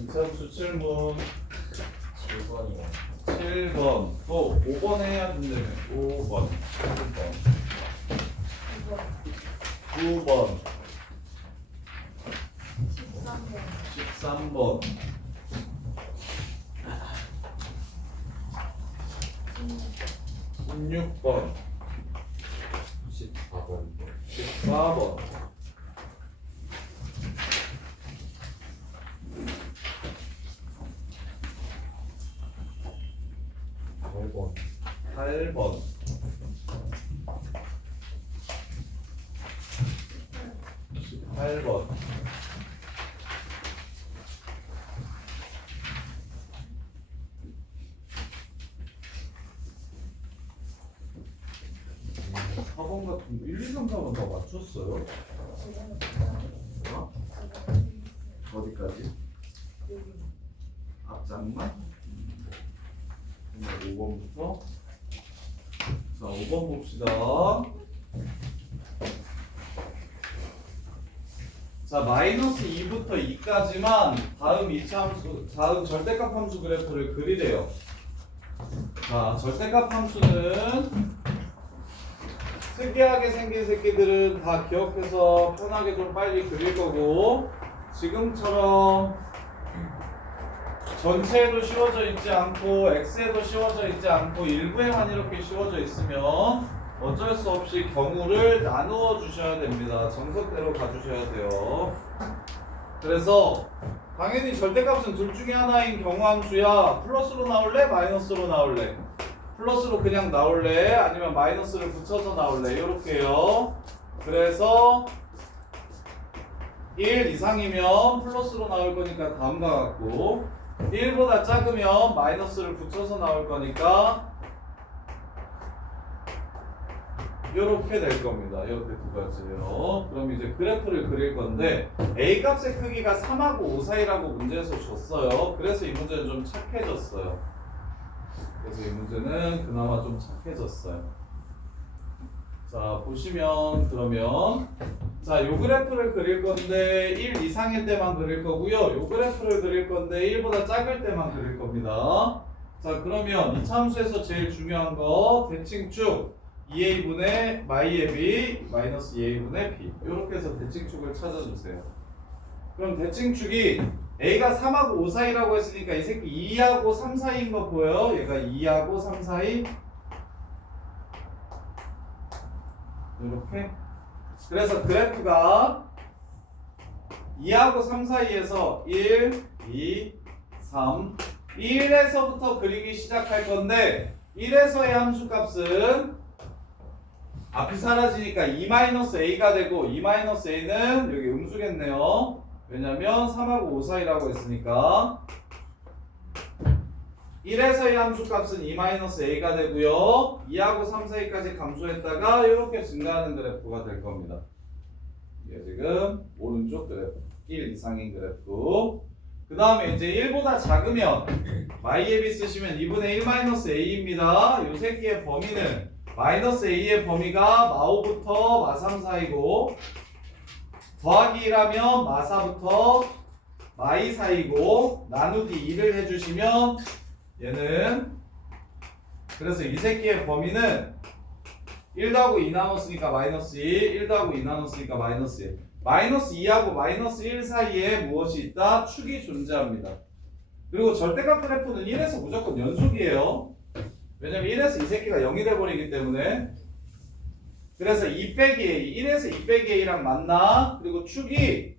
이차함수 질문 7번이요. 7번 또 5번 해야 된다며 5번 7번 9번 13번 16번 14번. 14번 8번. 8번 18번 4번 같은 거 1, 2, 3, 4번 다 맞췄어요? 어? 어디까지? 앞장만? 5번부터 자 5번 봅시다. 자 마이너스 2부터 2까지만 다음 이차함수 다음 절대값 함수 그래프를 그리래요. 자 절대값 함수는 특이하게 생긴 새끼들은 다 기억해서 편하게 좀 빨리 그릴 거고 지금처럼 전체에도 씌워져 있지 않고 X에도 씌워져 있지 않고 일부에만 이렇게 씌워져 있으면 어쩔 수 없이 경우를 나누어 주셔야 됩니다. 정석대로 가주셔야 돼요. 그래서 당연히 절대값은 둘 중에 하나인 경우함수야. 플러스로 나올래? 마이너스로 나올래? 플러스로 그냥 나올래? 아니면 마이너스를 붙여서 나올래? 이렇게요. 그래서 1 이상이면 플러스로 나올 거니까 다음과 같고 1보다 작으면 마이너스를 붙여서 나올 거니까 이렇게 될 겁니다. 이렇게 두 가지예요. 그럼 이제 그래프를 그릴 건데 A 값의 크기가 3하고 5 사이라고 문제에서 줬어요. 그래서 이 문제는 좀 착해졌어요. 그래서 이 문제는 그나마 좀 착해졌어요. 자 보시면 그러면 자 요 그래프를 그릴 건데 1 이상일 때만 그릴 거고요. 요 그래프를 그릴 건데 1보다 작을 때만 그릴 겁니다. 자 그러면 이 함수에서 제일 중요한 거 대칭축 2a분의 마이의 b 마이너스 2a분의 b 이렇게 해서 대칭축을 찾아주세요. 그럼 대칭축이 a가 3하고 5 사이라고 했으니까 이 새끼 2하고 3 사이인 거 보여요? 얘가 2하고 3 사이 이렇게. 그래서 그래프가 2하고 3 사이에서 1, 2, 3 1에서부터 그리기 시작할 건데 1에서의 함수값은 앞이 사라지니까 2-a가 되고 2-a는 여기 음수겠네요. 왜냐면 3하고 5 사이라고 했으니까 1에서의 함수값은 2-a가 되고요. 2하고 3 사이까지 감소했다가 이렇게 증가하는 그래프가 될 겁니다. 이게 지금 오른쪽 그래프 1 이상인 그래프. 그 다음에 이제 1보다 작으면 마이의 b 쓰시면 2분의 1-a입니다. 요 새끼의 범위는 마이너스 a의 범위가 마5부터 마3 사이고 더하기 1하면 마4부터 마2 사이고 나누기 2를 해주시면 얘는 그래서 이 새끼의 범위는 1 더하고 2 나눴으니까 마이너스 2 1 더하고 2 나눴으니까 마이너스 1 마이너스 2하고 마이너스 1 사이에 무엇이 있다? 축이 존재합니다. 그리고 절대값 그래프는 1에서 무조건 연속이에요. 왜냐면 1에서 이 새끼가 0이 돼버리기 때문에. 그래서 2 빼기 A 1에서 2 빼기 A랑 만나. 그리고 축이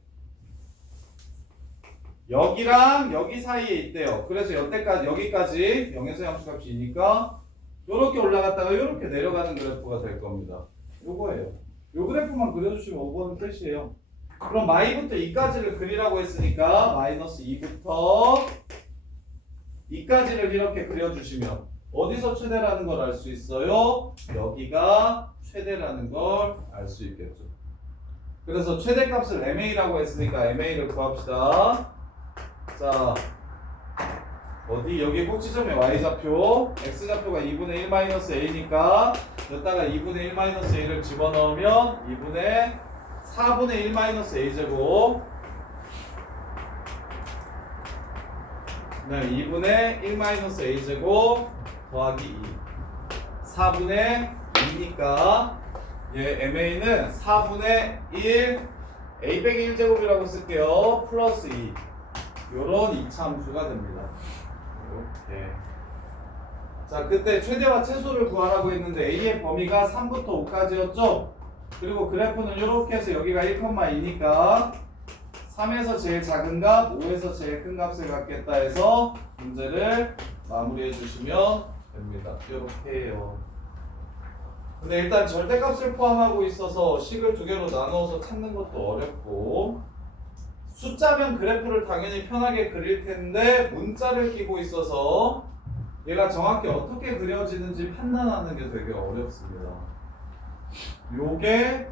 여기랑 여기 사이에 있대요. 그래서 여태까지 여기까지 0에서 함수값이 2니까 요렇게 올라갔다가 요렇게 내려가는 그래프가 될 겁니다. 요거예요. 요 그래프만 그려주시면 5번은 끝이에요. 그럼 마이부터 2까지를 그리라고 했으니까 마이너스 2부터 2까지를 이렇게 그려주시면 어디서 최대라는 걸 알 수 있어요? 여기가 최대라는 걸 알 수 있겠죠. 그래서 최대값을 MA라고 했으니까 MA를 구합시다. 자 어디 여기 꼭지점에 y좌표 x좌표가 2분의 1-a니까 여기다가 2분의 1-a를 집어넣으면 2분의 4분의 1-a제곱 그다음에 2분의 1-a제곱 더하기 2 4분의 2니까 얘 MA는 4분의 1 a 빼기 1제곱이라고 쓸게요. 플러스 2 요런 이차함수가 됩니다. 이렇게. 자, 그때 최대와 최소를 구하라고 했는데 A의 범위가 3부터 5까지였죠? 그리고 그래프는 이렇게 해서 여기가 1,2니까 3에서 제일 작은 값, 5에서 제일 큰 값을 갖겠다 해서 문제를 마무리해 주시면 됩니다. 이렇게 해요. 근데 일단 절대값을 포함하고 있어서 식을 두 개로 나누어서 찾는 것도 어렵고 숫자면 그래프를 당연히 편하게 그릴 텐데 문자를 끼고 있어서 얘가 정확히 어떻게 그려지는지 판단하는 게 되게 어렵습니다. 요게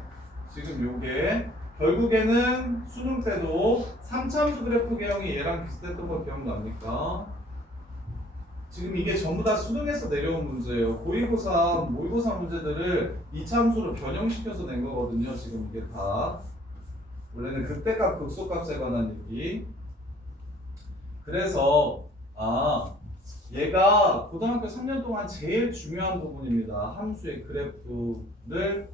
결국에는 수능 때도 3차함수 그래프 개형이 얘랑 비슷했던 거 기억납니까? 지금 이게 전부 다 수능에서 내려온 문제예요. 고의고사, 모의고사 문제들을 2차함수로 변형시켜서 낸 거거든요. 지금 이게 다 원래는 극대값, 극소값에 관한 얘기. 그래서 얘가 고등학교 3년 동안 제일 중요한 부분입니다. 함수의 그래프를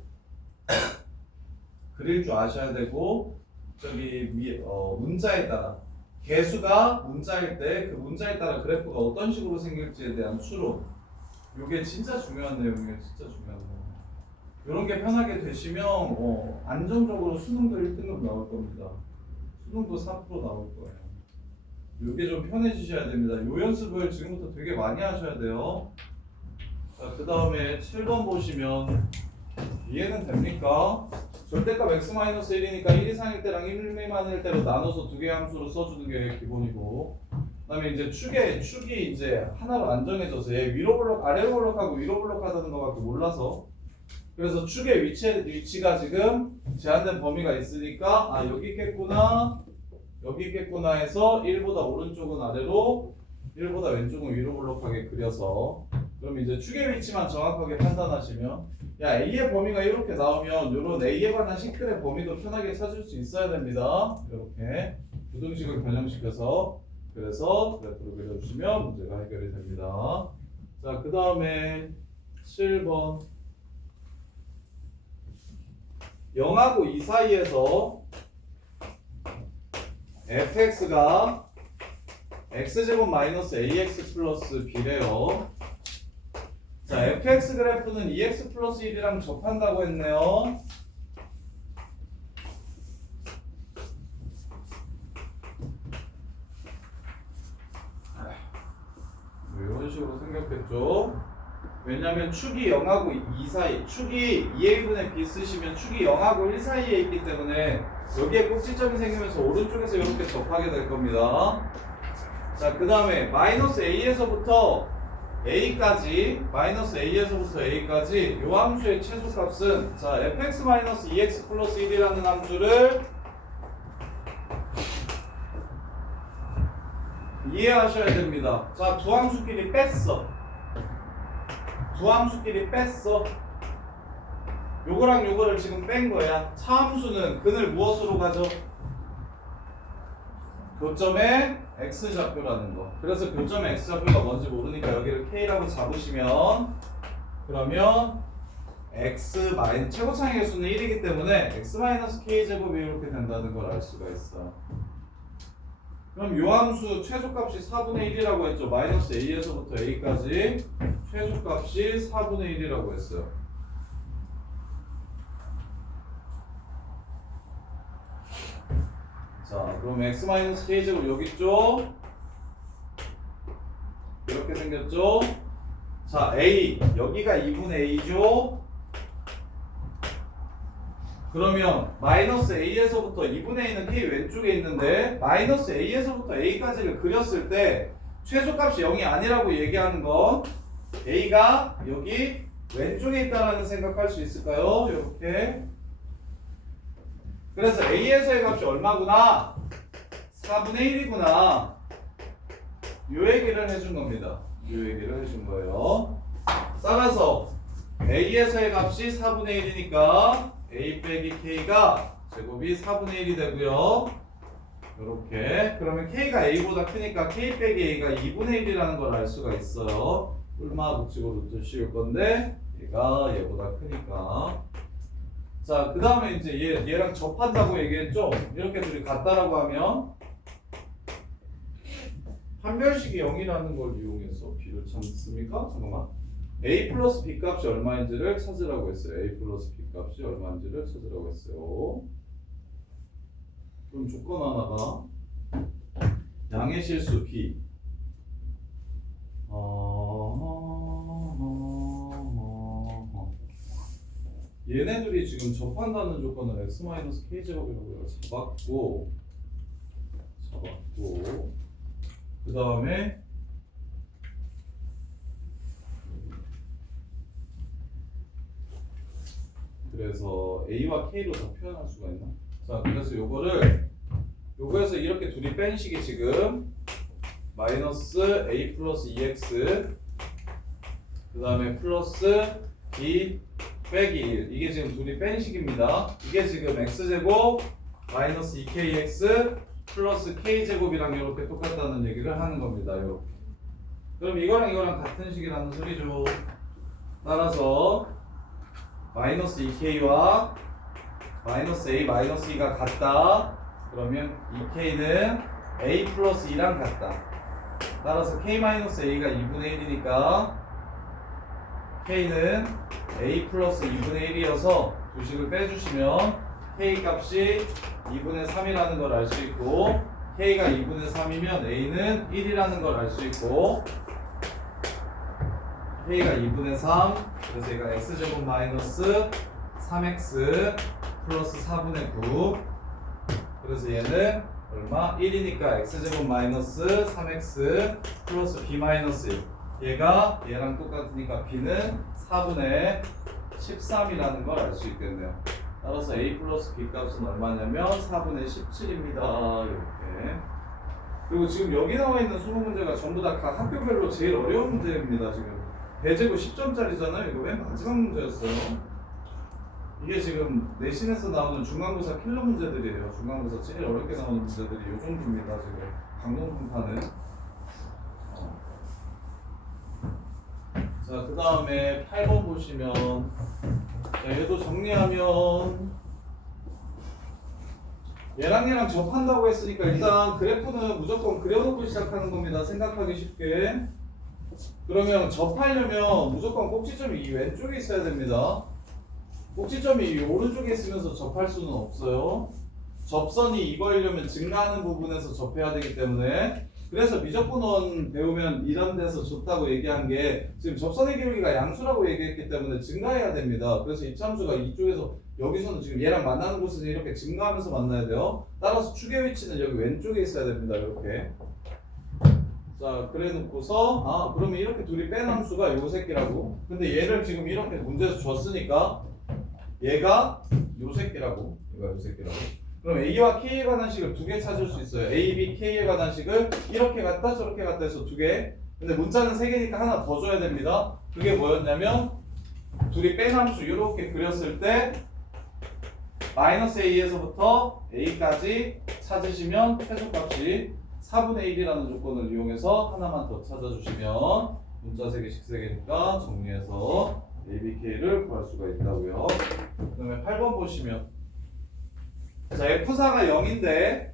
그릴 줄 아셔야 되고 문자에 따라 개수가 문자일 때 그 문자에 따라 그래프가 어떤 식으로 생길지에 대한 추론 이게 진짜 중요한 내용이에요. 진짜 중요한 내용. 이런 게 편하게 되시면 안정적으로 수능도 1등급 나올 겁니다. 수능도 3% 나올 거예요. 이게 좀 편해지셔야 됩니다. 요 연습을 지금부터 되게 많이 하셔야 돼요. 자, 그 다음에 7번 보시면 이해는 됩니까? 절대값 x-1이니까 1 이상일 때랑 1 미만일 때로 나눠서 두 개의 함수로 써주는 게 기본이고, 그 다음에 이제 축이 이제 하나로 안 정해져서 얘 위로 블록, 아래로 블록하고 위로 블록하다는 거밖에 몰라서 그래서 축의 위치가 지금 제한된 범위가 있으니까 여기 있겠구나 여기 있겠구나 해서 1보다 오른쪽은 아래로 1보다 왼쪽은 위로 블록하게 그려서 그럼 이제 축의 위치만 정확하게 판단하시면 A의 범위가 이렇게 나오면 이런 A에 관한 식들의 범위도 편하게 찾을 수 있어야 됩니다. 이렇게 부등식을 변형시켜서 그래서 그래프를 그려주시면 문제가 해결이 됩니다. 자, 그 다음에 7번 0하고 2 사이에서 fx가 x제곱 마이너스 ax 플러스 b래요. 자, fx 그래프는 2x 플러스 1이랑 접한다고 했네요. 이런 식으로 생겼겠죠. 왜냐면 축이 0하고 2 사이, 축이 2a분의 b 쓰시면 축이 0하고 1 사이에 있기 때문에 여기에 꼭지점이 생기면서 오른쪽에서 이렇게 접하게 될 겁니다. 자, 그 다음에 마이너스 a에서부터 a까지 요 함수의 최소값은 자 fx-2x 플러스 1이라는 함수를 이해하셔야 됩니다. 자, 두 함수끼리 뺐어. 요거랑 요거를 지금 뺀 거야. 차함수는 근을 무엇으로 가죠? 교점의 x좌표라는 거. 그래서 교점의 x좌표가 뭔지 모르니까 여기를 k라고 잡으시면 그러면 최고차의 개수는 1이기 때문에 x-k제곱이 이렇게 된다는 걸 알 수가 있어. 그럼 요 함수 최소값이 4분의 1이라고 했죠. 마이너스 a에서부터 a까지 최소값이 4분의 1이라고 했어요. 자, 그럼 x-k제곱 여기 있죠? 이렇게 생겼죠? 자, a 여기가 2분의 a죠? 그러면 마이너스 a에서부터 2분의 a는 k 왼쪽에 있는데 마이너스 a에서부터 a까지를 그렸을 때 최소값이 0이 아니라고 얘기하는 건 a가 여기 왼쪽에 있다라는 생각할 수 있을까요? 이렇게. 그래서 a에서의 값이 얼마구나? 4분의 1이구나. 요 얘기를 해준 겁니다. 요 얘기를 해준 거예요. 따라서 a에서의 값이 4분의 1이니까 a 빼기 k가 제곱이 4분의 1이 되고요. 이렇게. 그러면 K가 A보다 크니까 K 빼기 A가 2분의 1이라는 걸 알 수가 있어요. 뿔마 붙이고 루트 씌울 건데 얘가 얘보다 크니까. 자, 그 다음에 이제 얘랑 접한다고 얘기했죠? 이렇게 둘이 같다라고 하면 판별식이 0이라는 걸 이용해서 B를 찾습니까? 잠깐만. A 플러스 B 값이 얼마인지를 찾으라고 했어요. A 플러스 B 값이 얼마인지를 찾으라고 했어요. 그럼 조건 하나가 양의 실수 B. 얘네들이 지금 접한다는 조건을 x-k제곱이라고 잡았고 그 다음에 그래서 a와 k로 다 표현할 수가 있나? 자, 그래서 요거에서 이렇게 둘이 뺀 식이 지금 마이너스 a 플러스 2x 그 다음에 플러스 b 빼기 1 이게 지금 둘이 뺀 식입니다. 이게 지금 x제곱 마이너스 2kx 플러스 k제곱이랑 이렇게 똑같다는 얘기를 하는 겁니다. 이렇게. 그럼 이거랑 같은 식이라는 소리죠. 따라서 마이너스 2k와 마이너스 a 마이너스 2가 같다. 그러면 2k는 a 플러스 2랑 같다. 따라서 k 마이너스 a가 2분의 1이니까 k는 a 플러스 2분의 1이어서 두 식을 빼주시면 k 값이 2분의 3이라는 걸 알 수 있고 k가 2분의 3이면 a는 1이라는 걸 알 수 있고 k가 2분의 3 그래서 얘가 x제곱 마이너스 3x 플러스 4분의 9 그래서 얘는 얼마? 1이니까 x제곱 마이너스 3x 플러스 b 마이너스 1 얘가 얘랑 똑같으니까 b는 4분의 13이라는 걸 알 수 있겠네요. 따라서 a 플러스 b 값은 얼마냐면 4분의 17입니다. 이렇게. 그리고 지금 여기 나와 있는 수능 문제가 전부 다 각 학교별로 제일 어려운 문제입니다. 지금 대제곱 10점짜리잖아요. 이거 맨 마지막 문제였어요. 이게 지금 내신에서 나오는 중간고사 킬러 문제들이에요. 중간고사 제일 어렵게 나오는 문제들이 이 정도입니다. 지금 강동분파는. 자, 그 다음에 8번 보시면 자, 얘도 정리하면 얘랑 접한다고 했으니까 일단 그래프는 무조건 그려놓고 시작하는 겁니다. 생각하기 쉽게. 그러면 접하려면 무조건 꼭지점이 이 왼쪽에 있어야 됩니다. 꼭지점이 이 오른쪽에 있으면서 접할 수는 없어요. 접선이 이거이려면 증가하는 부분에서 접해야 되기 때문에 그래서 미적분원 배우면 이런 데서 좋다고 얘기한 게 지금 접선의 기울기가 양수라고 얘기했기 때문에 증가해야 됩니다. 그래서 이참수가 이쪽에서 여기서는 지금 얘랑 만나는 곳은 이렇게 증가하면서 만나야 돼요. 따라서 축의 위치는 여기 왼쪽에 있어야 됩니다. 이렇게. 자, 그래 놓고서 그러면 이렇게 둘이 뺀 함수가 요 새끼라고. 근데 얘를 지금 이렇게 문제에서 줬으니까 얘가 요 새끼라고. 얘가 요 새끼라고. 그럼 A와 K에 관한 식을 두 개 찾을 수 있어요. A, B, K에 관한 식을 이렇게 갔다 저렇게 갔다 해서 두 개. 근데 문자는 세 개니까 하나 더 줘야 됩니다. 그게 뭐였냐면 둘이 뺀 함수 이렇게 그렸을 때 마이너스 A에서부터 A까지 찾으시면 최소값이 4분의 1이라는 조건을 이용해서 하나만 더 찾아주시면 문자 세 개씩 세 개니까 정리해서 A, B, K를 구할 수가 있다고요. 그 다음에 8번 보시면 자, F4가 0인데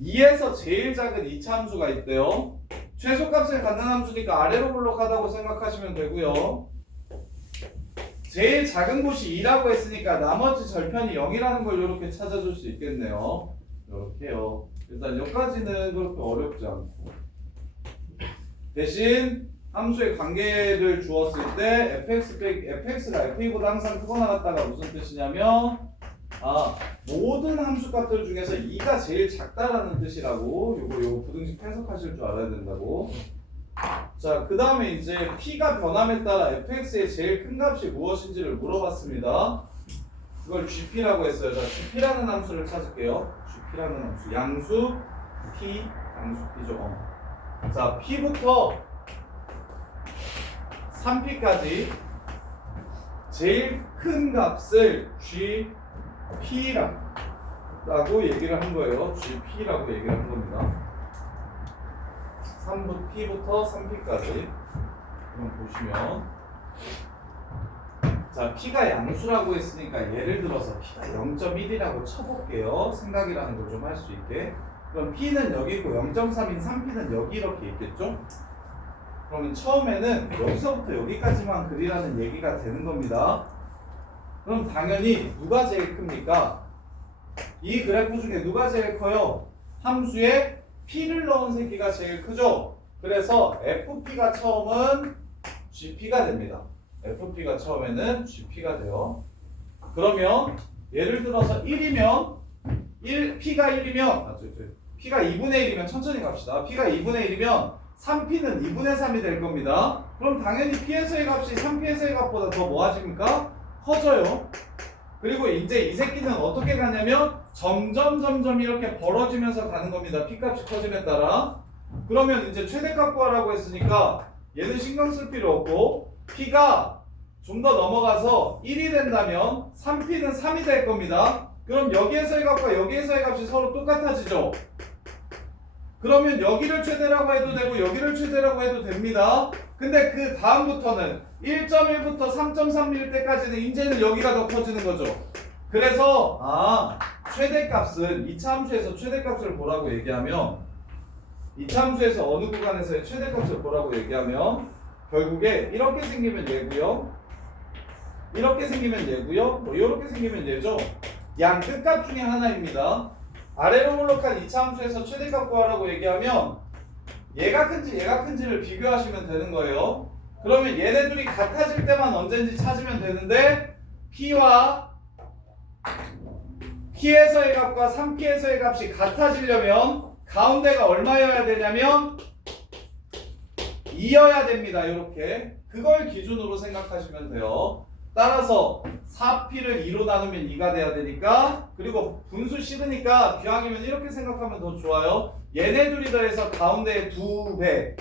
2에서 제일 작은 이차함수가 있대요. 최소값을 갖는 함수니까 아래로 블록하다고 생각하시면 되고요. 제일 작은 곳이 2라고 했으니까 나머지 절편이 0이라는 걸 이렇게 찾아줄 수 있겠네요. 이렇게요. 일단 여기까지는 그렇게 어렵지 않고 대신 함수의 관계를 주었을 때 fx가 f보다 항상 크거나 같다가 무슨 뜻이냐면 모든 함수값들 중에서 2가 제일 작다라는 뜻이라고 요거 부등식 해석하실 줄 알아야 된다고. 자, 그 다음에 이제 p가 변함에 따라 fx의 제일 큰 값이 무엇인지를 물어봤습니다. 그걸 gp라고 했어요. 자, gp라는 함수를 찾을게요. gp라는 함수 양수 p 양수 p죠. 자, p부터 3p까지 제일 큰 값을 gp랑 라고 얘기를 한 거예요. GP라고 얘기를 한 겁니다. 3P부터 3P까지. 그럼 보시면 자, P가 양수라고 했으니까 예를 들어서 P가 0.1이라고 쳐볼게요. 생각이라는 걸 좀 할 수 있게. 그럼 P는 여기 있고 0.3인 3P는 여기 이렇게 있겠죠? 그러면 처음에는 여기서부터 여기까지만 그리라는 얘기가 되는 겁니다. 그럼 당연히 누가 제일 큽니까? 이 그래프 중에 누가 제일 커요? 함수에 P를 넣은 새끼가 제일 크죠? 그래서 FP가 처음은 GP가 됩니다. FP가 처음에는 GP가 돼요. 그러면 예를 들어서 1이면 P가 1이면 P가 2분의 1이면 천천히 갑시다. P가 2분의 1이면 3P는 2분의 3이 될 겁니다. 그럼 당연히 P에서의 값이 3P에서의 값보다 더 뭐하십니까? 커져요. 그리고 이제 이 새끼는 어떻게 가냐면 점점 이렇게 벌어지면서 가는 겁니다. P값이 커짐에 따라. 그러면 이제 최대값 구하라고 했으니까 얘는 신경 쓸 필요 없고 P가 좀 더 넘어가서 1이 된다면 3P는 3이 될 겁니다. 그럼 여기에서의 값과 여기에서의 값이 서로 똑같아지죠. 그러면 여기를 최대라고 해도 되고 여기를 최대라고 해도 됩니다. 근데 그 다음부터는 1.1부터 3.3일 때까지는 이제는 여기가 더 커지는 거죠. 그래서 최대값은 2차 함수에서 최대값을 보라고 얘기하면 2차 함수에서 어느 구간에서의 최대값을 보라고 얘기하면 결국에 이렇게 생기면 얘고요. 이렇게 생기면 얘고요. 뭐 이렇게 생기면 얘죠. 양 끝값 중에 하나입니다. 아래로 볼록한 2차 함수에서 최대값 구하라고 얘기하면 얘가 큰지 얘가 큰지를 비교하시면 되는 거예요. 그러면 얘네 둘이 같아질 때만 언제인지 찾으면 되는데 P와 P에서의 값과 3P에서의 값이 같아지려면 가운데가 얼마여야 되냐면 2여야 됩니다. 이렇게 그걸 기준으로 생각하시면 돼요. 따라서 4P를 2로 나누면 2가 돼야 되니까 그리고 분수 싫으니까 기왕이면 이렇게 생각하면 더 좋아요. 얘네 둘이 더해서 가운데에 2배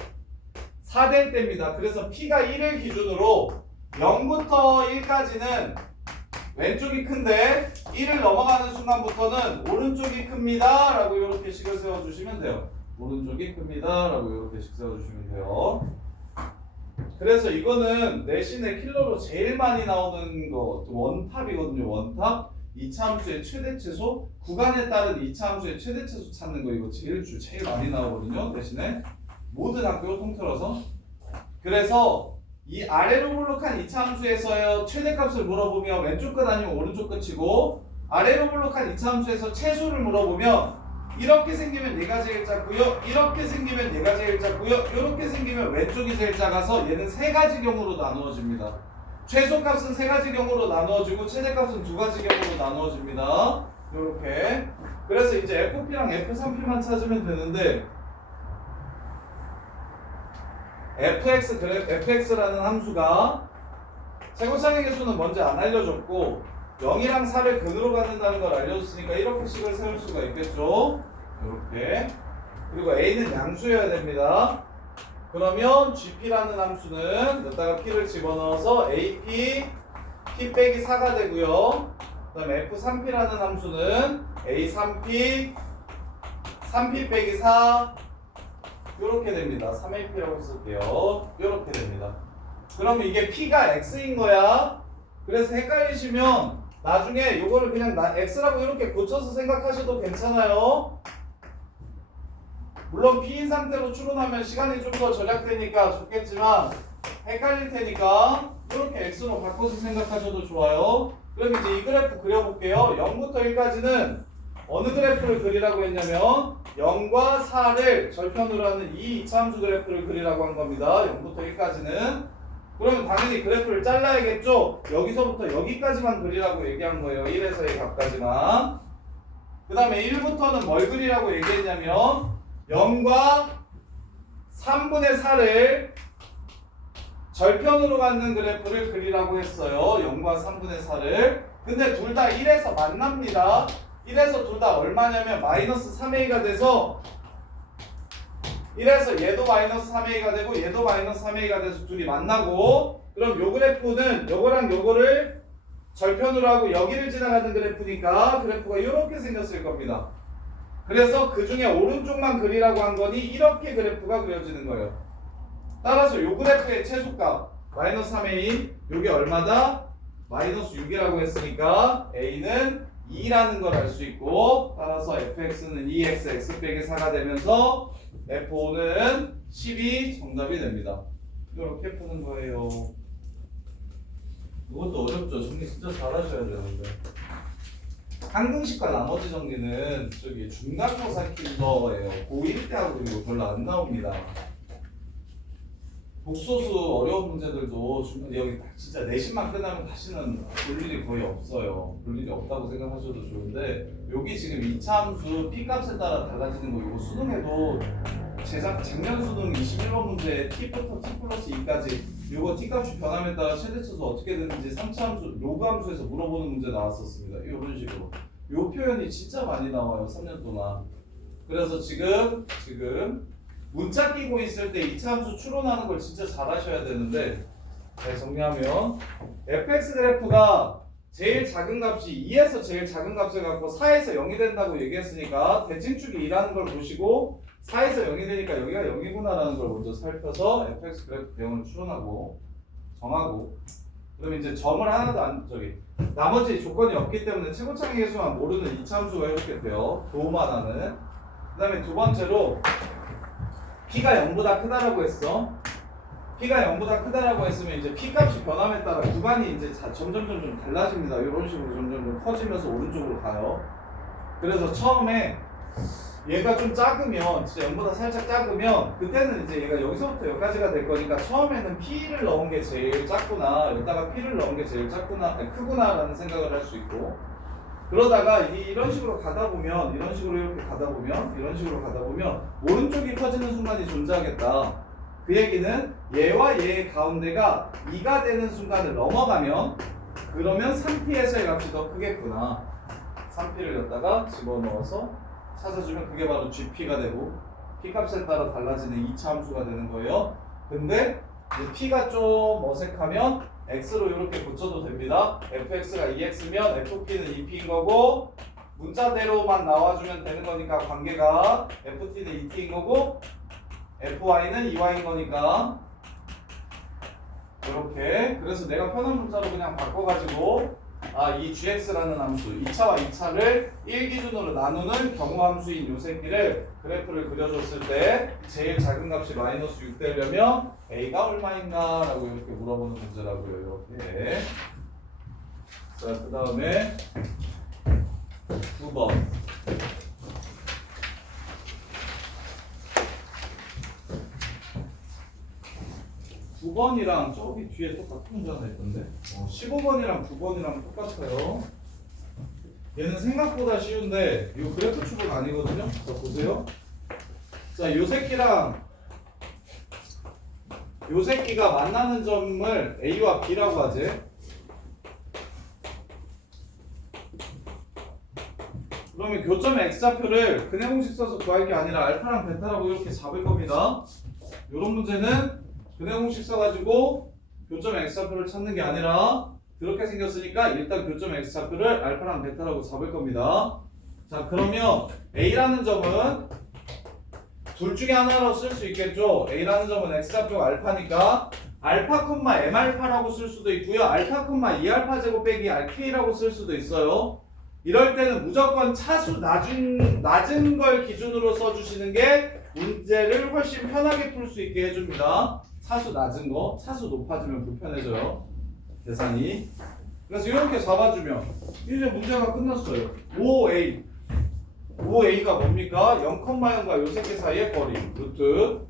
4될 때입니다. 그래서 P가 1을 기준으로 0부터 1까지는 왼쪽이 큰데 1을 넘어가는 순간부터는 오른쪽이 큽니다 라고 이렇게 식을 세워주시면 돼요. 오른쪽이 큽니다 라고 이렇게 식 세워주시면 돼요. 그래서 이거는 내신의 킬러로 제일 많이 나오는 거 원탑이거든요. 원탑 2차 함수의 최대치수 구간에 따른 2차 함수의 최대치수 찾는 거 이거 제일 많이 나오거든요. 내신에 모든 학교 통틀어서. 그래서 이 아래로 볼록한 2차 함수에서의 최대값을 물어보면 왼쪽 끝 아니면 오른쪽 끝이고 아래로 볼록한 2차 함수에서 최소를 물어보면 이렇게 생기면 얘가 제일 작고요. 이렇게 생기면 얘가 제일 작고요. 이렇게 생기면 왼쪽이 제일 작아서 얘는 세 가지 경우로 나누어집니다. 최소값은 세 가지 경우로 나누어지고 최대값은 두 가지 경우로 나누어집니다. 이렇게. 그래서 이제 FP랑 F3P만 찾으면 되는데 fx라는 함수가 최고차의 개수는 먼저 안 알려줬고 0이랑 4를 근으로 갖는다는 걸 알려줬으니까 이렇게 식을 세울 수가 있겠죠. 이렇게. 그리고 a는 양수여야 됩니다. 그러면 gp라는 함수는 여기다가 p를 집어넣어서 ap p 빼기 4가 되고요. 그 다음에 f3p라는 함수는 a3p 3p 빼기 4 이렇게 됩니다. 3ap라고 쓸게요. 이렇게 됩니다. 그러면 이게 p가 x인 거야. 그래서 헷갈리시면 나중에 요거를 그냥 x라고 이렇게 고쳐서 생각하셔도 괜찮아요. 물론 p인 상태로 추론하면 시간이 좀 더 절약되니까 좋겠지만 헷갈릴 테니까 이렇게 x로 바꿔서 생각하셔도 좋아요. 그럼 이제 이 그래프 그려볼게요. 0부터 1까지는 어느 그래프를 그리라고 했냐면 0과 4를 절편으로 하는 이 2차 함수 그래프를 그리라고 한 겁니다. 0부터 1까지는. 그러면 당연히 그래프를 잘라야겠죠? 여기서부터 여기까지만 그리라고 얘기한 거예요. 1에서의 값까지만. 그 다음에 1부터는 뭘 그리라고 얘기했냐면 0과 3분의 4를 절편으로 갖는 그래프를 그리라고 했어요. 0과 3분의 4를. 근데 둘 다 1에서 만납니다. 1에서 둘 다 얼마냐면 마이너스 3a가 돼서 1에서 얘도 마이너스 3a가 되고 얘도 마이너스 3a가 돼서 둘이 만나고 그럼 요 그래프는 요거랑 요거를 절편으로 하고 여기를 지나가는 그래프니까 그래프가 이렇게 생겼을 겁니다. 그래서 그 중에 오른쪽만 그리라고 한 거니 이렇게 그래프가 그려지는 거예요. 따라서 이 그래프의 최소값 마이너스 3a 이게 얼마다? 마이너스 6이라고 했으니까 a는 2라는 걸 알 수 있고 따라서 fx는 2x x 빼기 4가 되면서 f5는 10이 정답이 됩니다. 이렇게 푸는 거예요. 이것도 어렵죠. 정리 진짜 잘하셔야 되는데. 항등식과 나머지 정리는 저기 중간고사 킨더예요. 고1 때 하고 이거 별로 안 나옵니다. 복소수 어려운 문제들도 여기 진짜 내신만 끝나면 다시는 볼 일이 거의 없어요. 볼 일이 없다고 생각하셔도 좋은데 여기 지금 이차함수 P값에 따라 달라지는 거 이거 수능에도 작년 수능 21번 문제 T부터 T 플러스 2까지 이거 T값이 변함에 따라 최대차수 어떻게 되는지 3차함수 로그 함수에서 물어보는 문제 나왔었습니다. 이런 식으로 이 표현이 진짜 많이 나와요. 3년 동안. 그래서 지금 문자 끼고 있을 때 2차 함수 추론하는 걸 진짜 잘 하셔야 되는데 네, 정리하면 fx 그래프가 제일 작은 값이 2에서 제일 작은 값을 갖고 4에서 0이 된다고 얘기했으니까 대칭축이 2라는 걸 보시고 4에서 0이 되니까 여기가 0이구나라는 걸 먼저 살펴서 fx 그래프 대응을 추론하고 정하고 그럼 이제 점을 하나도 안 나머지 조건이 없기 때문에 최고차의 계수만 모르는 2차 함수가 이렇게 돼요. 도만 하는. 그 다음에 두 번째로 P가 0보다 크다라고 했어. P가 0보다 크다라고 했으면 이제 P 값이 변함에 따라 구간이 이제 점점 달라집니다. 이런 식으로 점점 커지면서 오른쪽으로 가요. 그래서 처음에 얘가 좀 작으면 진짜 0보다 살짝 작으면 그때는 이제 얘가 여기서부터 여기까지가 될 거니까 처음에는 P를 넣은 게 제일 작구나 여기다가 P를 넣은 게 제일 작구나 크구나 라는 생각을 할 수 있고 그러다가 이런 식으로 가다 보면 이런 식으로 이렇게 가다 보면 이런 식으로 가다 보면 오른쪽이 커지는 순간이 존재하겠다. 그 얘기는 얘와 얘의 가운데가 2가 되는 순간을 넘어가면 그러면 3P에서의 값이 더 크겠구나. 3P를 갖다가 집어넣어서 찾아주면 그게 바로 GP가 되고 P값에 따라 달라지는 2차 함수가 되는 거예요. 근데 이제 P가 좀 어색하면 X로 이렇게 붙여도 됩니다. fx가 2x면 fp는 2p인 거고 문자대로만 나와주면 되는 거니까 관계가 ft는 2t인 거고 fy는 2y인 거니까 이렇게 그래서 내가 편한 문자로 그냥 바꿔가지고 이 gx라는 함수 2차와 2차를 1 기준으로 나누는 경우함수인 요 새끼를 그래프를 그려줬을 때 제일 작은 값이 마이너스 6 되려면 a가 얼마인가 라고 이렇게 물어보는 문제라고요. 이렇게 자 그 다음에 9번 9번이랑 저기 뒤에 똑같은 문제 하나 있던데 15번이랑 9번이랑 똑같아요. 얘는 생각보다 쉬운데 이 그래프 축은 아니거든요. 자 보세요. 자 요 새끼랑 요 새끼가 만나는 점을 A와 B라고 하지. 그러면 교점의 X좌표를 근해 공식 써서 구할 게 아니라 알파랑 베타라고 이렇게 잡을 겁니다. 요런 문제는 근해 공식 써가지고 교점의 X좌표를 찾는 게 아니라 그렇게 생겼으니까 일단 교점의 X좌표를 알파랑 베타라고 잡을 겁니다. 자 그러면 A라는 점은 둘 중에 하나로 쓸 수 있겠죠. A라는 점은 X좌표가 알파니까 알파 콤마 M알파라고 쓸 수도 있고요. 알파 콤마 2알파 제곱 빼기 RK라고 쓸 수도 있어요. 이럴 때는 무조건 차수 낮은 걸 기준으로 써주시는 게 문제를 훨씬 편하게 풀 수 있게 해줍니다. 차수 낮은 거, 차수 높아지면 불편해져요. 계산이. 그래서 이렇게 잡아주면 이제 문제가 끝났어요. 5a가 뭡니까? 0,0과 요 새끼 사이의 거리 루트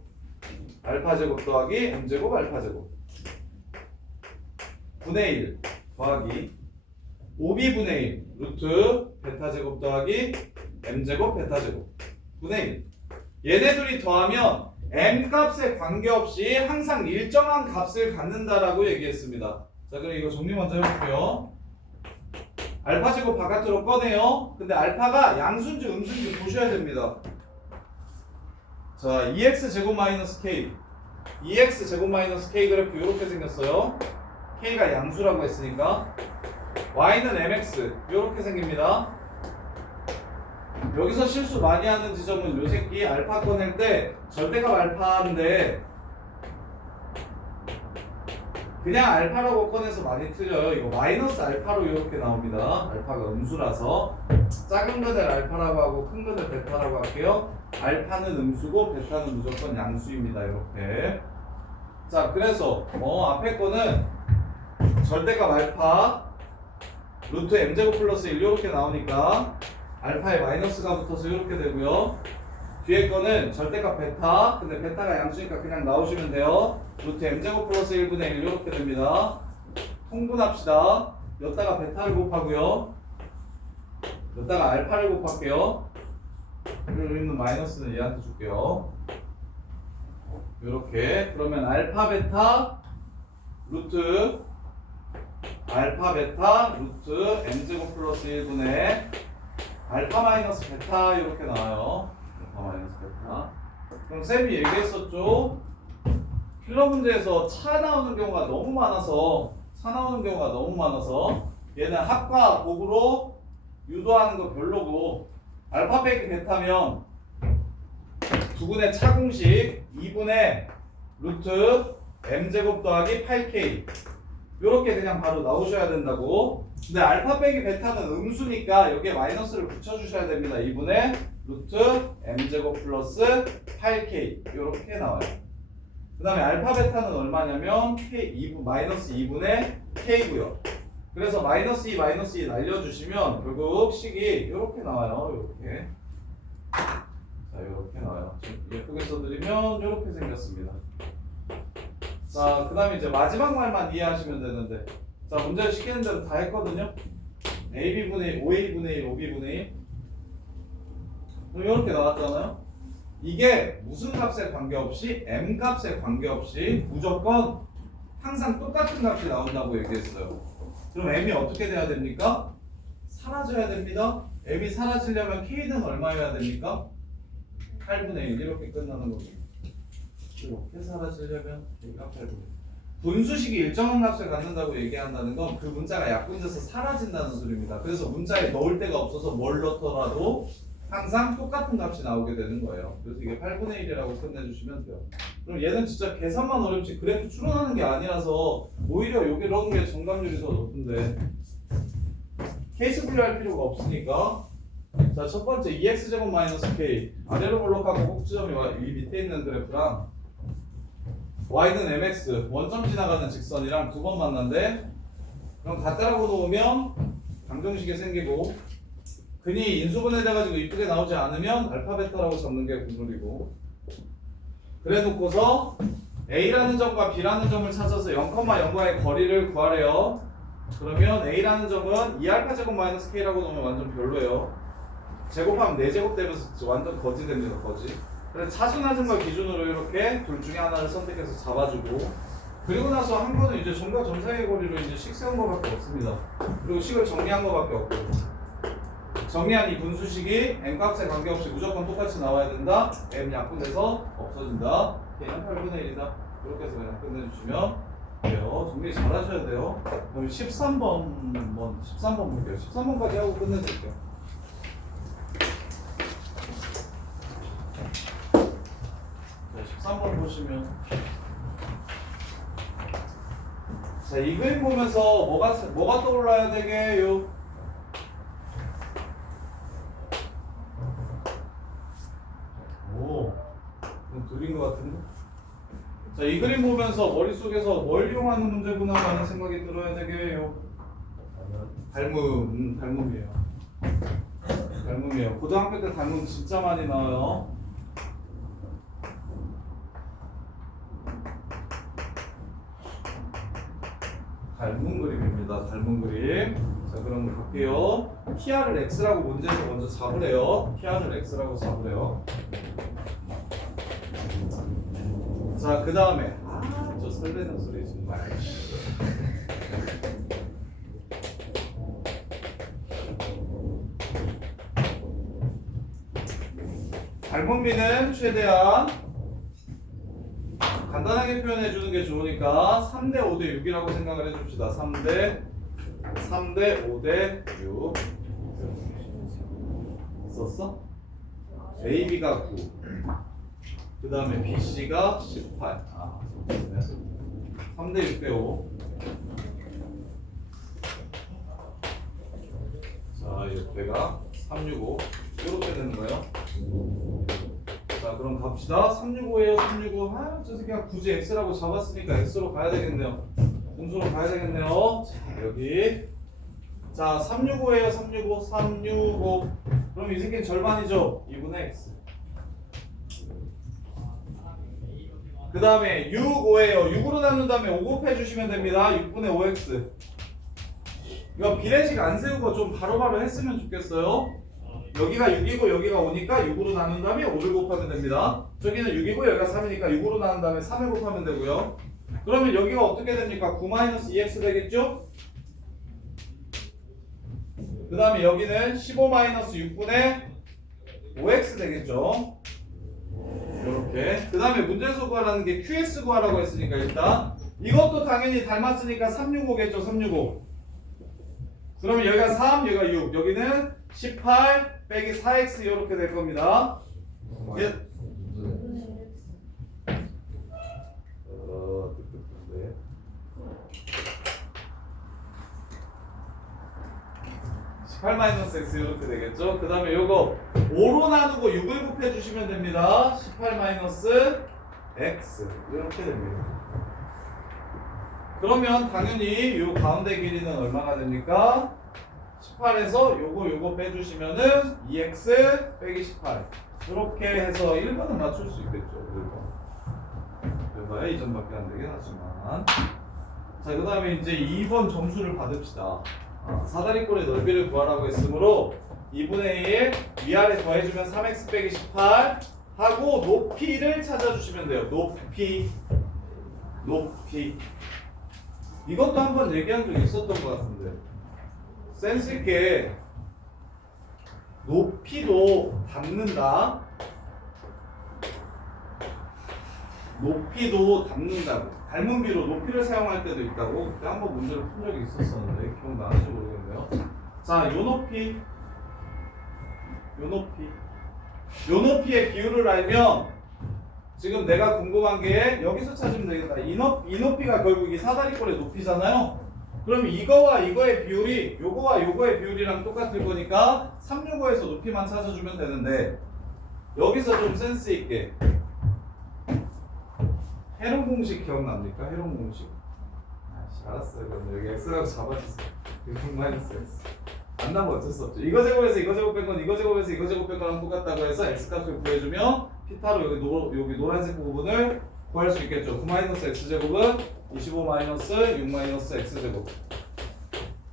알파 제곱 더하기 m제곱 알파 제곱 분의 1 더하기 5b분의 1 루트 베타 제곱 더하기 m제곱 베타 제곱 분의 1 얘네들이 더하면 m 값에 관계없이 항상 일정한 값을 갖는다라고 얘기했습니다. 자 그럼 이거 정리 먼저 해볼게요. 알파 제곱 바깥으로 꺼내요. 근데 알파가 양수인지 음수인지 보셔야 됩니다. 자 2x 제곱 마이너스 k 2x 제곱 마이너스 k 그래프 이렇게 생겼어요. k가 양수라고 했으니까 y는 mx 이렇게 생깁니다. 여기서 실수 많이 하는 지점은 요 새끼 알파 꺼낼 때 절대값 알파인데 그냥 알파라고 꺼내서 많이 틀려요. 이거 마이너스 알파로 이렇게 나옵니다. 알파가 음수라서 작은 거를 알파라고 하고 큰 거를 베타라고 할게요. 알파는 음수고 베타는 무조건 양수입니다. 이렇게. 자, 그래서 앞에 거는 절대값 알파 루트 m제곱 플러스 1 이렇게 나오니까 알파에 마이너스가 붙어서 이렇게 되고요. 뒤에 거는 절대값 베타, 근데 베타가 양수니까 그냥 나오시면 돼요. 루트 m제곱 플러스 1분의 1 이렇게 됩니다. 통분합시다. 여기다가 베타를 곱하고요. 여기다가 알파를 곱할게요. 그리고 여기 있는 마이너스는 얘한테 줄게요. 이렇게. 그러면 알파 베타 루트 알파 베타 루트 m제곱 플러스 1분의 알파 마이너스 베타 이렇게 나와요. 알파 마이너스 베타. 그럼 쌤이 얘기했었죠. 필러 문제에서 차 나오는 경우가 너무 많아서 얘는 합과 곱으로 유도하는 거 별로고 알파 빼기 베타면 두근의 차 공식 2분의 루트 m제곱 더하기 8k 요렇게 그냥 바로 나오셔야 된다고. 근데 알파 빼기 베타는 음수니까 여기에 마이너스를 붙여주셔야 됩니다. 2분의 루트 m제곱 플러스 8k 요렇게 나와요. 그 다음에 알파 베타는 얼마냐면 마이너스 2분의 k고요. 그래서 마이너스 2 날려주시면 결국 식이 이렇게 나와요. 이렇게. 자, 이렇게 나와요. 좀 예쁘게 써드리면 이렇게 생겼습니다. 자, 그 다음에 이제 마지막 말만 이해하시면 되는데, 자, 문제를 시키는 대로 다 했거든요. AB분의 1, OA분의 1, OB분의 1 이렇게 나왔잖아요. 이게 무슨 값에 관계없이 m 값에 관계없이 무조건 항상 똑같은 값이 나온다고 얘기했어요. 그럼 m이 어떻게 돼야 됩니까? 사라져야 됩니다. m이 사라지려면 k는 얼마여야 됩니까? 8분의 1 이렇게 끝나는 거죠. 이렇게 사라지려면 k가 8분의 1. 분수식이 일정한 값을 갖는다고 얘기한다는 건 그 문자가 약분돼서 사라진다는 소리입니다. 그래서 문자에 넣을 데가 없어서 뭘 넣더라도 항상 똑같은 값이 나오게 되는 거예요. 그래서 이게 8분의 1이라고 끝내주시면 돼요. 그럼 얘는 진짜 계산만 어렵지 그래프 추론하는 게 아니라서 오히려 여기 넣은 게 정답률이 더 높은데 케이스 분류할 필요가 없으니까. 자, 첫 번째 2x제곱 마이너스 k 아래로 볼록하고 꼭지점이 이 밑에 있는 그래프랑 y는 mx 원점 지나가는 직선이랑 두 번 만난대. 그럼 같다라고 놓으면 방정식이 생기고 근이 인수분해 돼가지고 이쁘게 나오지 않으면 알파 베타라고 잡는 게 국룰이고. 그래 놓고서 A라는 점과 B라는 점을 찾아서 0,0과의 거리를 구하래요. 그러면 A라는 점은 2알파 제곱 마이너스 K라고 놓으면 완전 별로예요. 제곱하면 4제곱 되면서 완전 거지 됩니다. 거지. 그래서 차수 낮은 걸 기준으로 이렇게 둘 중에 하나를 선택해서 잡아주고 그리고 나서 한 거는 이제 점과 점 사이의 거리로 이제 식 세운 거밖에 없습니다. 그리고 식을 정리한 거밖에 없고 정리한 이 분수식이 m 값에 관계없이 무조건 똑같이 나와야 된다. m 약분돼서 없어진다. k는 8분의 1이다. 이렇게 해서 그냥 끝내주시면 돼요. 정리 잘 하셔야 돼요. 그럼 13번 볼게요. 13번까지 하고 끝내줄게요. 자, 13번 보시면 자, 이 그림 보면서 뭐가 떠올라야 되게요? 둘인 것 같은데? 자, 이 그림 보면서 머릿속에서 뭘 이용하는 문제구나 라는 생각이 들어야 되게요. 닮음이에요. 닮음이에요. 고등학교 때 닮음 진짜 많이 나와요. 닮은 그림입니다. 닮은 그림. 자, 그럼 볼게요. PR을 X라고 문제에서 먼저 잡으래요. PR을 X라고 잡으래요. 자, 그 다음에 저 설레는 소리 정말. 닮은비는 최대한 간단하게 표현해 주는 게 좋으니까 3대 5대 6이라고 생각을 해줍시다. 3대 3대 5대 6 썼어? AB가 9 그 다음에 BC가 18 3대 6대 5 자, 6배가 365 이렇게 되는 거예요. 자, 그럼 갑시다. 365예요. 365. 아, 저 새끼가 굳이 X라고 잡았으니까 X로 가야 되겠네요. 공수로 가야 되겠네요. 자, 여기. 자, 365예요. 365. 365. 그럼 이 새끼는 절반이죠. 2분의 X. 그 다음에 6, 5예요. 6으로 나눈 다음에 5 곱해주시면 됩니다. 6분의 5X. 이거 비례식 안 세우고 좀 바로바로 했으면 좋겠어요. 여기가 6이고 여기가 5니까 6으로 나눈 다음에 5를 곱하면 됩니다. 저기는 6이고 여기가 3이니까 6으로 나눈 다음에 3을 곱하면 되고요. 그러면 여기가 어떻게 됩니까? 9-2x 되겠죠? 그 다음에 여기는 15-6분의 5x 되겠죠? 이렇게. 그 다음에 문제에서 구하라는 게 QS 구하라고 했으니까 일단 이것도 당연히 닮았으니까 365겠죠? 365. 그러면 여기가 3, 여기가 6, 여기는 18 빼기 4x 이렇게 될 겁니다. 예. 뜻깊은데. 18-x 이렇게 되겠죠. 그 다음에 요거 5로 나누고 6을 곱해주시면 됩니다. 18-x 이렇게 됩니다. 그러면 당연히 요 가운데 길이는 얼마가 됩니까? 18에서 요거 빼주시면은 2x 빼기 18 이렇게 해서 1번은 맞출 수 있겠죠. 1번 그래봐야 2점밖에 안 되긴 하지만 자, 그 다음에 이제 2번 점수를 받읍시다. 사다리꼴의 넓이를 구하라고 했으므로 2분의 1 위아래 더해주면 3x 빼기 18 하고 높이를 찾아주시면 돼요. 높이 이것도 한번 얘기한 적 있었던 것 같은데 센스 있게 높이도 닮는다. 높이도 닮는다고. 닮은 비로 높이를 사용할 때도 있다고. 그때 한번 문제를 푼 적이 있었었는데 기억나는지 모르겠네요. 자, 요 높이의 비율을 알면 지금 내가 궁금한 게 여기서 찾으면 되겠다. 이 높이가 결국 이 사다리꼴의 높이잖아요. 그럼 이거와 이거의 비율이 요거와 요거의 비율이랑 똑같을 거니까 365에서 높이만 찾아주면 되는데 여기서 좀 센스 있게 해론 공식 기억납니까? 해론 공식. 알았어요. 그럼 여기 x라고 잡아주세요. 6-x. 안 나면 어쩔 수 없죠. 이거 제곱해서 이거 제곱 뺀 건 이거 제곱해서 이거 제곱 뺀 거랑 똑같다고 해서 x 값을 구해주면 피타로 여기 노란색 부분을 구할 수 있겠죠. 9-x제곱은 25-6-x 제곱.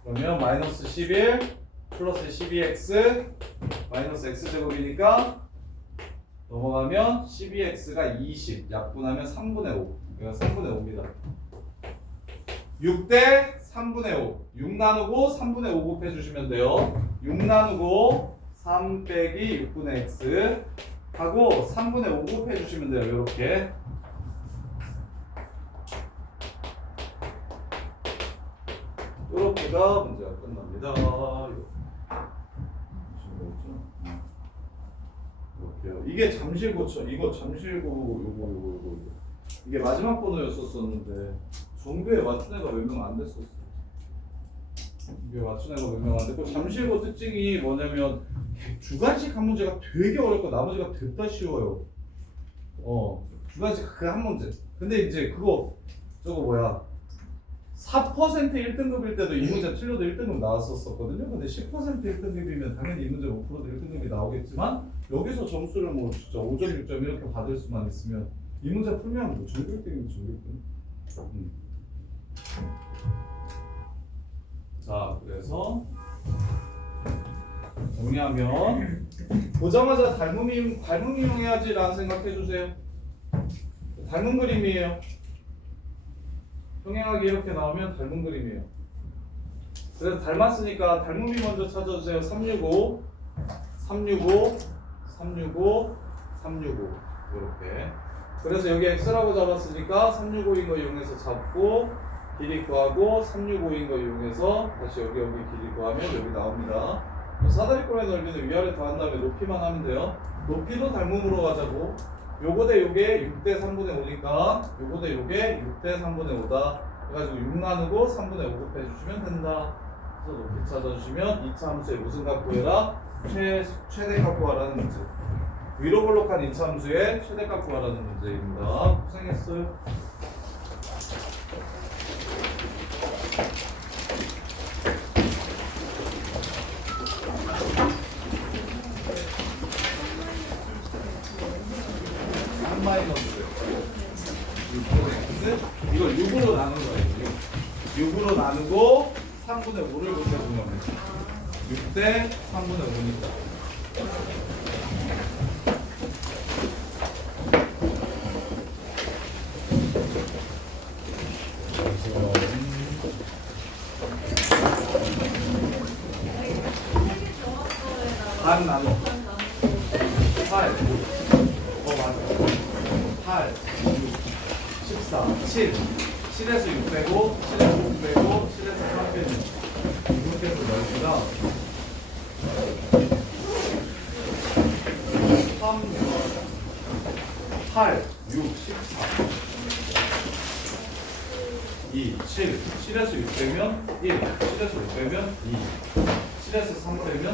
그러면 마이너스 11 플러스 12x 마이너스 x제곱이니까 넘어가면 12x가 20 약분하면 3분의 5. 이거 3분의 5입니다. 6대 3분의 5. 6 나누고 3분의 5 곱해주시면 돼요. 6 나누고 3 빼기 6분의 x 하고 3분의 5 곱해주시면 돼요. 이렇게. 이렇게가 문제가 끝납니다. 이렇게요. 이게 잠실고쳐. 이거 잠실고 요거. 이게 마지막 번호였었는데 정규에 맞춘 애가 몇 명 안 됐었어. 이게 맞춘 애가 몇 명 안 됐고 잠실고 특징이 뭐냐면 주관식 한 문제가 되게 어렵고 나머지가 됐다 쉬워요. 주관식 그 한 문제. 근데 이제 그거 저거 뭐야 4% 1등급일 때도 이 문제 틀려도 1등급 나왔었거든요. 근데 10% 1등급이면 당연히 이 문제 5%도 1등급이 나오겠지만 여기서 점수를 뭐 진짜 5점, 6점 이렇게 받을 수만 있으면 이 문제 풀면 뭐 전교 1등이면 전교 1등. 자, 그래서 정리하면 보자마자 닮음 이용해야지라는 생각해주세요. 닮은 그림이에요. 평행하게 이렇게 나오면 닮은 그림이에요. 그래서 닮았으니까 닮음이 먼저 찾아주세요. 365 이렇게. 그래서 여기 x라고 잡았으니까 365인 거 이용해서 잡고 길이 구하고 365인 거 이용해서 다시 여기 길이 구하면 여기 나옵니다. 사다리꼴의 넓이는 위아래 더한 다음에 높이만 하면 돼요. 높이도 닮음으로 가자고. 요거 대 요게 6대 3분의 5니까 요거 대 요게 6대 3분의 5다. 그래가지고 6 나누고 3분의 5 곱해주시면 된다. 그래서 높이 찾아주시면 이차 함수의 무슨 값 구해라? 최대값 구하라는 문제. 위로 볼록한 이차 함수의 최대값 구하라는 문제입니다. 고생했어요. 마이너스 6분의 x 이걸 6으로 나눈 거예요. 6으로 나누고 3분의 5를 곱해주면 6대 3분의 5니까 반 나눠 8 맞아 8 14 7 7에서 6 빼고 7에서 5 빼고 7에서 3 빼고 이렇게 해서 넓이가 3 8 6 14 2 7 7에서 6 빼면 1 7에서 5 빼면 2 7에서 3 빼면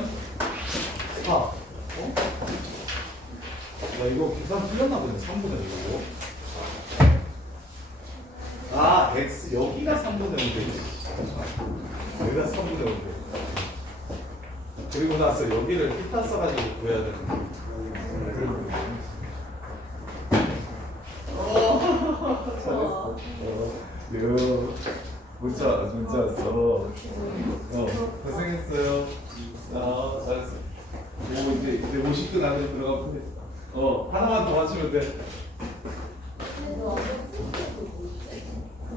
4 나 이거 계산 틀렸나 보네. 3분의 5고. 아, x 여기가 3분의 5지. 여기가 3분의 5고. 그리고 나서 여기를 피타 써가지고 구해야 되는 거. 잘했어. 문자 왔어. 고생했어요. 잘했어. 오, 이제 50분 안에 들어가면 돼. 하나만 더 맞추면 돼.